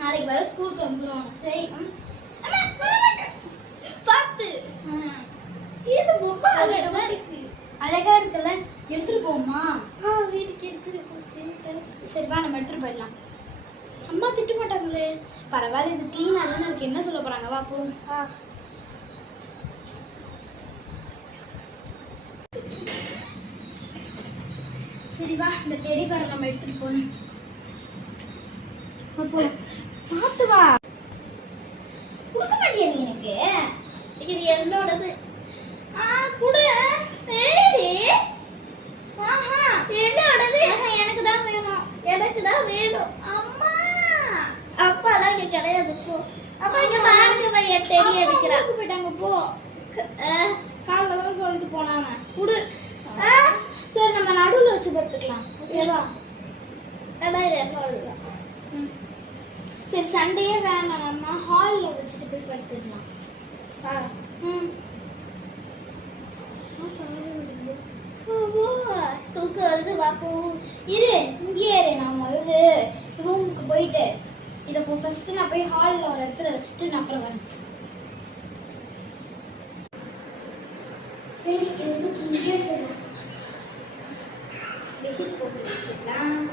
நாளைக்கு வர ஸ்கூலுக்கு வந்துருவாங்க. சரி பார்த்து இது ரொம்ப அழகா இருக்கு. அழகா இருக்குல்ல, எடுத்துட்டு போமா? வீட்டுக்கு எடுத்துட்டு போறேன். சரி வா, நம்ம எடுத்துட்டு போயிடலாம். அம்மா திட்ட மாட்டாங்களே. பரவாயில்ல, இது கிளீனா தானே இருக்கு. என்ன சொல்ல போறாங்க? வா போ. சரி வா, இந்த டெடி பேரை நம்ம எடுத்துட்டு போகணும். அப்போ பார்த்து வா. கொடுக்க மாட்டியா நீ எனக்கு? இது என்னோடது. குடு. என்னோடது. எனக்கு தான் வேணும். எனக்கு தான் வேணும். அம்மா அப்பா தான் இங்க கிடையாது. போ. அப்பா இங்க பாருங்க பையன் டெடி அடிக்கிறா. போயிட்டாங்க போ. காலைல தான் சொல்லிட்டு போனாங்க. குடு. சரி நம்ம நடுவில் வச்சு பார்த்துக்கலாம். ஓகேவா? சரி சண்டையே வேணாம், நம்ம ஹாலில் வச்சுட்டு போய் படுத்துக்கலாம். தூக்க வருது. வாப்போ இரு, இங்கேயே இரு. நான் வருது ரூமுக்கு போயிட்டு இதை ஃபர்ஸ்ட் நான் போய் ஹாலில் ஒரு இடத்துல வச்சுட்டு நான் அப்புறம் வரேன். சரி எதுக்கு இங்கே வச்சிடலாம். பெட்ஷீட் போட்டு வச்சுக்கலாம்.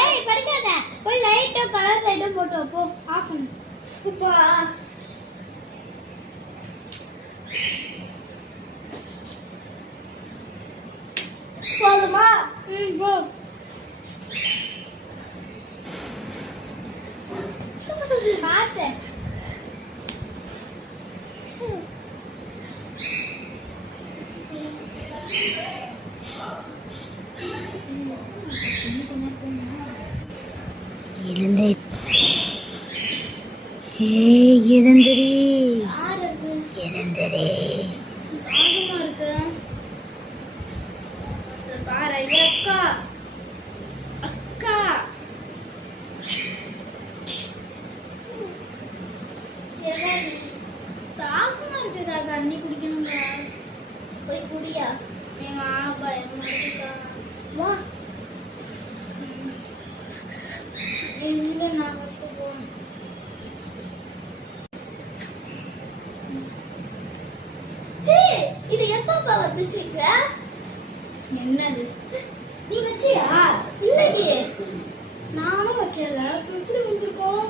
ஏய் படிக்காத, போய் லைட்டா கலர் லைட்டா போட்டு போ. ஆஃப் பண்ணு. சூப்பா போதுமா? போ. பாத்து எழுந்தே. எழுந்திரி. எழுந்திரி. பாரு அக்கா. அக்கா தாக்கமா இருக்குதா? தண்ணி குடிக்கணுங்க. போய் குடியா. எங்க ஆபா வா. நான் ஃபர்ஸ்ட் போறேன். இது எப்பப்பா வந்துச்சு? என்னது நீ வச்சியா? இல்லையே, நானும் வைக்கல. எப்படி வந்திருக்கோம்?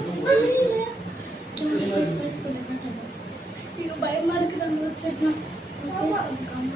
பயமா இருக்கு. நம்ம வச்சுக்கலாம்.